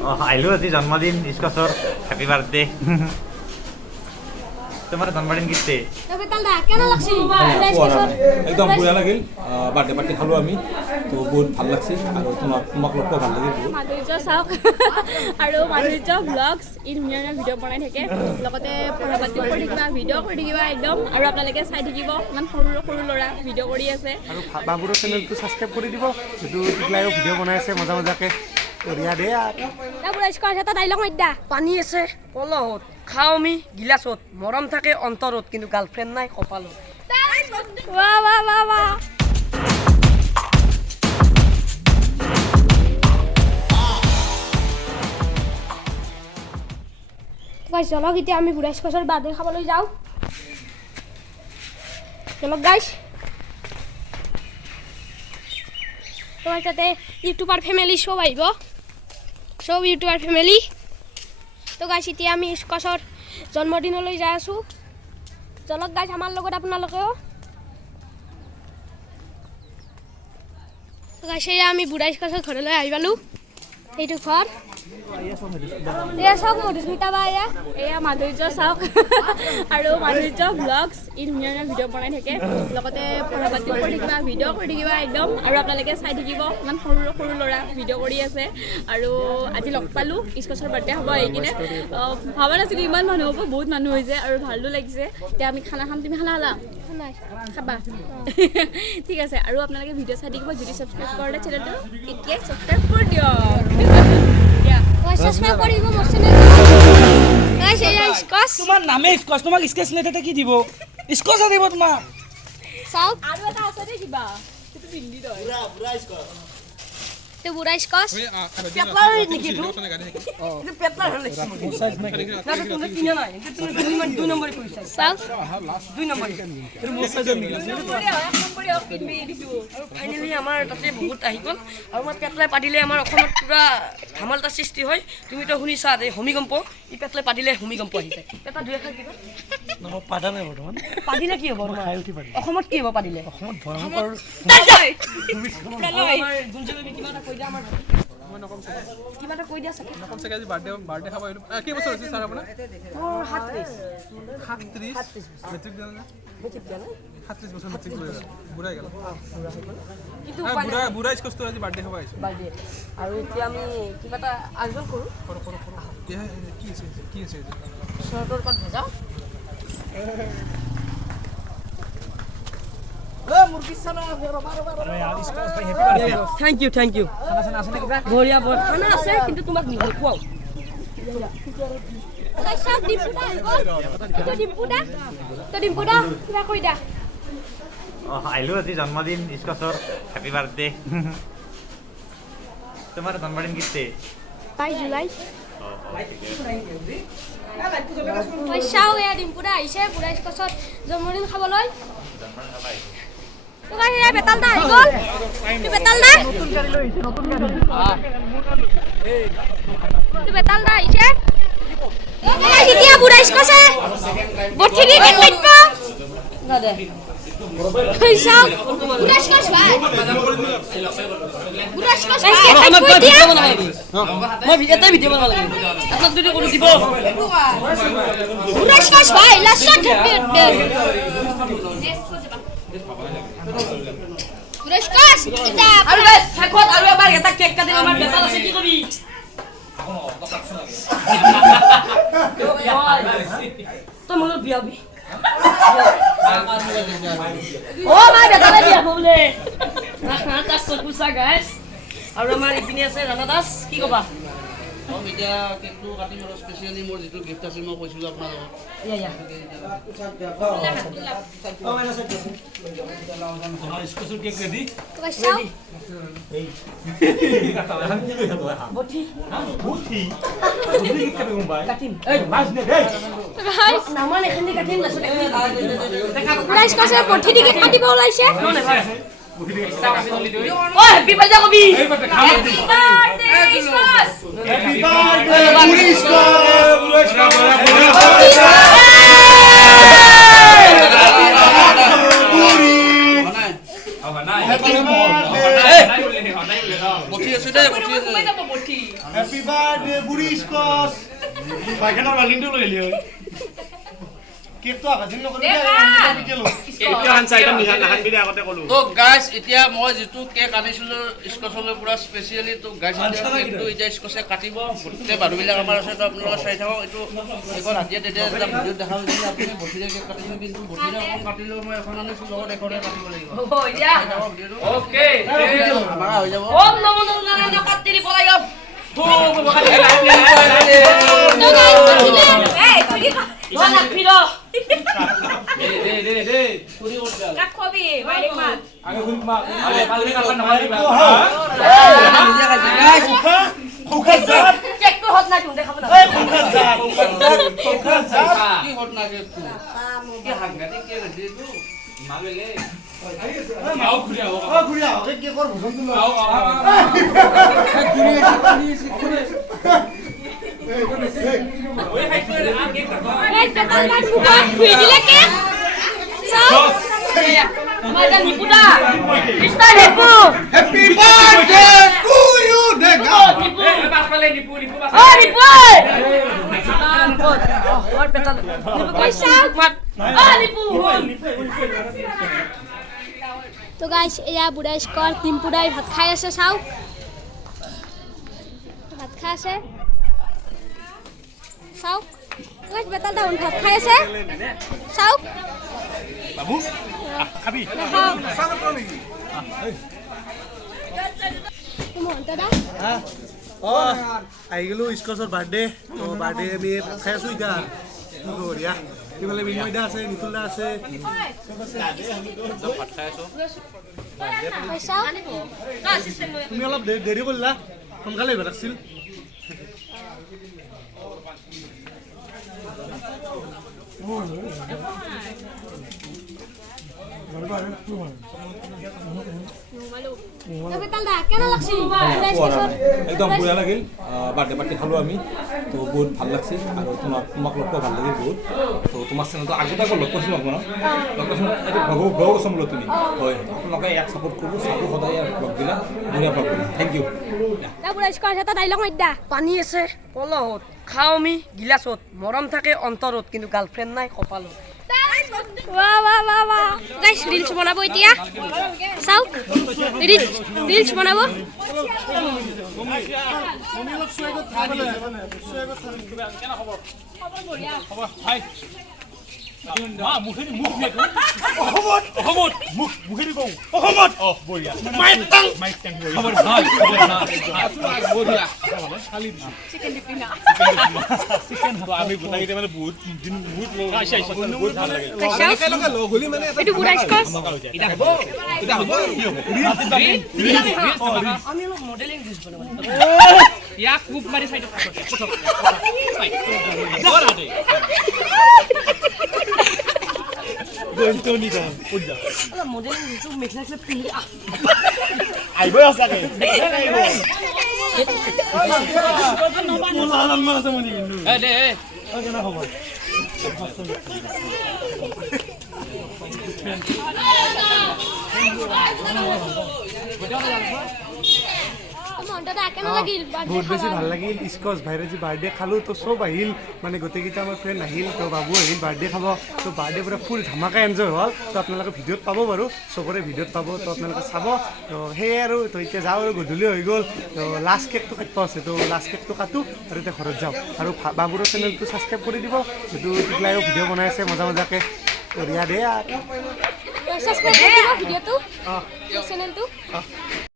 আহিলো আজি জন্মদিন স্কচৰ হেপী বাৰ্থডে তোমাৰ জন্মদিন কিতে একদম বঢ়িয়া লাগিল বাৰ্থডে পাৰ্টি খালোঁ আমি তো বহুত ভাল লাগছে আৰু তোমাক লগ ভাল লাগিল মাধুৰ্য চাওক আৰু মাধুৰ্য ব্লগছ ই ধুনীয়া ধুনীয়া ভিডিঅ' বনাই থাকে লগতে পঢ়া পাতিও কৰি থাকিবা ভিডিঅ' কৰি থাকিবা একদম আৰু আপোনালোকে চাই থাকিব ইমান সৰু সৰু ল'ৰা ভিডিঅ' কৰি আছে আৰু বাবুৰৰ চেনেলটো ছাবস্ক্ৰাইব কৰি দিব যিটো টিকলাইও ভিডিঅ' বনাই আছে মজা মজাকৈ বঢ়িয়া দে পানী আছে কলহত খাওঁ আমি গিলাচত মৰম থাকে অন্তৰত কিন্তু গাৰ্লফ্ৰেণ্ড নাই কপালত চলক এতিয়া আমি বুঢ়া স্কচৰ বাৰ্থডে খাবলৈ যাওঁ চলক গাইছ তোমাৰ তাতে ইউটিউবাৰ ফেমিলি চব আহিব চব ইউটিউবাৰ ফেমিলি তো গাইছ এতিয়া আমি স্কচৰ জন্মদিনলৈ যাই আছোঁ চলক গাইছ আমাৰ লগত আপোনালোকেও তো গাইছ এয়া আমি বুঢ়া স্কচৰ ঘৰলৈ আহি পালোঁ এইটো ঘৰ এয়া চাওক মধুস্মিতা বা এয়া মাধুৰ্য চাওক আৰু মাধুৰ্য ব্লগছ ই ধুনীয়া ধুনীয়া ভিডিঅ' বনাই থাকে লগতে পঢ়া পাতিও কৰি থাকিবা ভিডিঅ' কৰি থাকিবা একদম আৰু আপোনালোকে চাই থাকিব ইমান সৰু সৰু ল'ৰা ভিডিঅ' কৰি আছে আৰু আজি লগ পালোঁ স্কচৰ বাৰ্থডে হ'ব আহি কিনে ভাবা নাছিলোঁ ইমান মানুহ হ'ব বহুত মানুহ হৈছে আৰু ভালো লাগিছে এতিয়া আমি খানা খাম তুমি খানা খালা খাবা ঠিক আছে আৰু আপোনালোকে ভিডিঅ' চাই থাকিব যদি ছাবস্ক্ৰাইব কৰে চেনেলটো এতিয়াই ছাবস্ক্ৰাইব কৰি দিয়ক তোমাৰ নামে স্কচ তোমাক স্কেচ নেথাকে কি দিব স্কচ দিব তোমাক চাওক আৰু এটা আছে দে কিবা সেইটো পিন্ধি দয় তে বুঢ়া স্কচ পেটলাৰ নেকি এইটো এইটো পেটলাৰ হ'ল না তুমি কিনা নাই এইটো তুমি 2 নম্বৰ কৰিছা চাওক 2 নম্বৰ এইটো মোৰ সাইজৰ নেকি ফাইনেলি আমাৰ তাতে বহুত আহি গ'ল আৰু মই পেটলাই পাতিলে আমাৰ অসমত পুৰা ধামাল এটা সৃষ্টি হয় তুমিতো শুনিছা যে ভূমিকম্প ই পেটলাই পাতিলে ভূমিকম্প আহি যায় পেটা দুই এখাৰ কিবা মই পাতা নাই বৰ্তমান পাতিলে কি হ'ব খাই উঠি পাৰি অসমত কি হ'ব পাতিলে অসমত ভয়ংকৰ কিবা এটা কৈ দিয়া আমাৰ কিবা এটা কৈ দিয়া চাগে নকম চাগে আজি বাৰ্থডে খাব আহিলোঁ কেই বছৰ হৈছে ছাৰ আপোনাৰ মোৰ 37 মেট্ৰিক দিয়া নাই মেট্ৰিক দিয়া নাই 37 বছৰ মেট্ৰিক কৰি বুঢ়াই গ'ল কিন্তু বুঢ়া স্কচটো আজি বাৰ্থডে খাব আহিছোঁ বাৰ্থডে আৰু এতিয়া আমি কিবা এটা আয়োজন কৰোঁ কি আছে চৰটোৰ ওপৰত ভেজা থ্যাংক ইউ বঢ়িয়া খানা আছে কিন্তু তোমাক খুৱাওঁ আহিলো আজি জন্মদিন স্কচৰ হেপী বাৰ্থডে তোমাৰ জন্মদিন কিতে 22 জুলাই চাওঁ এয়া ডিম্পুদা আহিছে বুঢ়া স্কচত জন্মদিন খাবলৈ বেতাল দা আহি গ'ল বেতাল দা বেতাল দা আহিছে এতিয়া বুঢ়া স্কচে বঠিকি কেটলিপ না দে চাওঁ বুঢ়া স্কচ ভাই বুঢ়া স্কচ মই এটা ভিডিঅ' বনাব লাগে আপোনাক দুটো কৰি দিব বুঢ়া স্কচ ভাই লাষ্টত পুৰস্কাৰ আৰু গাইস শেষত আৰু এবাৰ এটা কেক কাটিম আমাৰ বেটাল আছে কি কবি তো মনত বিয়াবি ও মাই বেটালে বিয়া বলে তা সকুসা গাইস আৰু আমাৰ ইপিনে আছে ৰাণা দাস কি কবা এতিয়া কেকটো কাটিম আৰু স্পেচিয়েলি মোৰ যিটো গিফ্ট আছিল মই কৈছিলোঁ আপোনালোকক স্কচৰ কেক ৰেডি কাটিম নামান এখানে কাটিম পঠি টিকেট কাটিব ওলাইছে ও হ্যাপি বার্থডে কবি হ্যাপি বার্থডে স্কচ হ্যাপি বার্থডে বঠি আছে দে বঠি আছে হ্যাপি বার্থডে বাৰ্থডে বুঢ়ী স্কচ পাইখানাৰ বালিনটো লৈ আহিলি হয় কেকটো আঘাজিন নকৰিবি তো গাইজ এতিয়া মই যিটো কেক আনিছিলোঁ স্কচলৈ পুৰা স্পেচিয়েলি তো গাইজ কেকটো এতিয়া স্কচে কাটিব গোটেই মানুহবিলাক আমাৰ আছে তো আপোনালোকে চাই থাকক এইটো এখন হাতীয়ে তেতিয়া এটা ভিডিঅ'ত দেখা হৈছিলে আপুনি বঠিৰে কেক কাটিছিল কিন্তু বঠিৰে অকণ কাটিলেও মই এখন আনিছোঁ লগত এখনে কাটিব লাগিব ওকে আমাৰ হৈ যাব ওম নমো নাৰায়ণ কাটিৰি পলাই কেকটো হত নাই তুমি দেখাব না কি হট না কেকটো কি হাগনাতে কি হৈছে এইটো মাগেলে তো গাইছ এয়া বুঢ়া স্কৰ টিম্পুদাই ভাত খাই আছে চাওক ভাত খাই আছে চাওক গাইছ বেটাল ডাউন ভাত খাই আছে চাওক বাবু খাবি আহি গ'লো স্কচৰ বাৰ্থডে তো বাৰ্থডে আমি ভাত খাই আছোঁ এতিয়া বঢ়িয়া ইফালে বিনয় দা আছে নিতুল দা আছে তুমি অলপ দেৰি কৰিলা সোনকালে আহিব লাগিছিল একদম বঢ়িয়া লাগিল বাৰ্থডে পাৰ্টি খালোঁ আমি তো বহুত ভাল লাগছে আৰু তোমাক লগ পোৱা ভাল লাগিল বহুত তো তোমাৰ চেনেলটো আগতে আকৌ লগ পাইছিলোঁ আপোনাক লগ পাইছিলোঁ এইটো ভগৱ কৈছোঁ বোলো তুমি হয় আপোনালোকে ইয়াক ছাপোৰ্ট কৰিব চাব সদায় ইয়াক ব্লগ দিলা বঢ়িয়া ব্লগ দিলা থেংক ইউ পানী আছে পলহত খাওঁ আমি গিলাচত মৰম থাকে অন্তৰত কিন্তু গাৰ্লফ্ৰেণ্ড নাই কপালত গাইছ ৰিলছ বনাব এতিয়া চাওক ৰিলছ বনাব এইটো বুঢ়া স্কচ আমি অলপ মডেলিং ৰিলছ বনাব ইয়াক খুব মাৰি চাইডত মডেলিং ৰিলছ মেখেলা চেখেলা পিন্ধি আহিবই সঁচাকে খবৰ বহুত বেছি ভাল লাগিল স্কচ ভাইৰে যি বাৰ্থডে খালোঁ তো চব আহিল মানে গোটেইকেইটা আমাৰ ফ্ৰেণ্ড আহিল তো বাবু আহিল বাৰ্থডে খাব তো বাৰ্থডে পুৰা ফুল ধামাকা এনজয় হ'ল তো আপোনালোকে ভিডিঅ'ত পাব বাৰু চবৰে ভিডিঅ'ত পাব তো আপোনালোকে চাব তো সেয়ে আৰু তো এতিয়া যাওঁ আৰু গধূলি হৈ গ'ল তো লাষ্ট কেকটো কাটিব আছে তো লাষ্ট কেকটো কাটোঁ আৰু এতিয়া ঘৰত যাওঁ আৰু বাবুৰৰ চেনেলটো ছাবস্ক্ৰাইব কৰি দিব যিটো টিকলাইও ভিডিঅ' বনাই আছে মজা মজাকৈ বঢ়িয়া দে আৰু সাবস্ক্ৰাইব কৰি দিব ভিডিঅ'টো চেনেলটো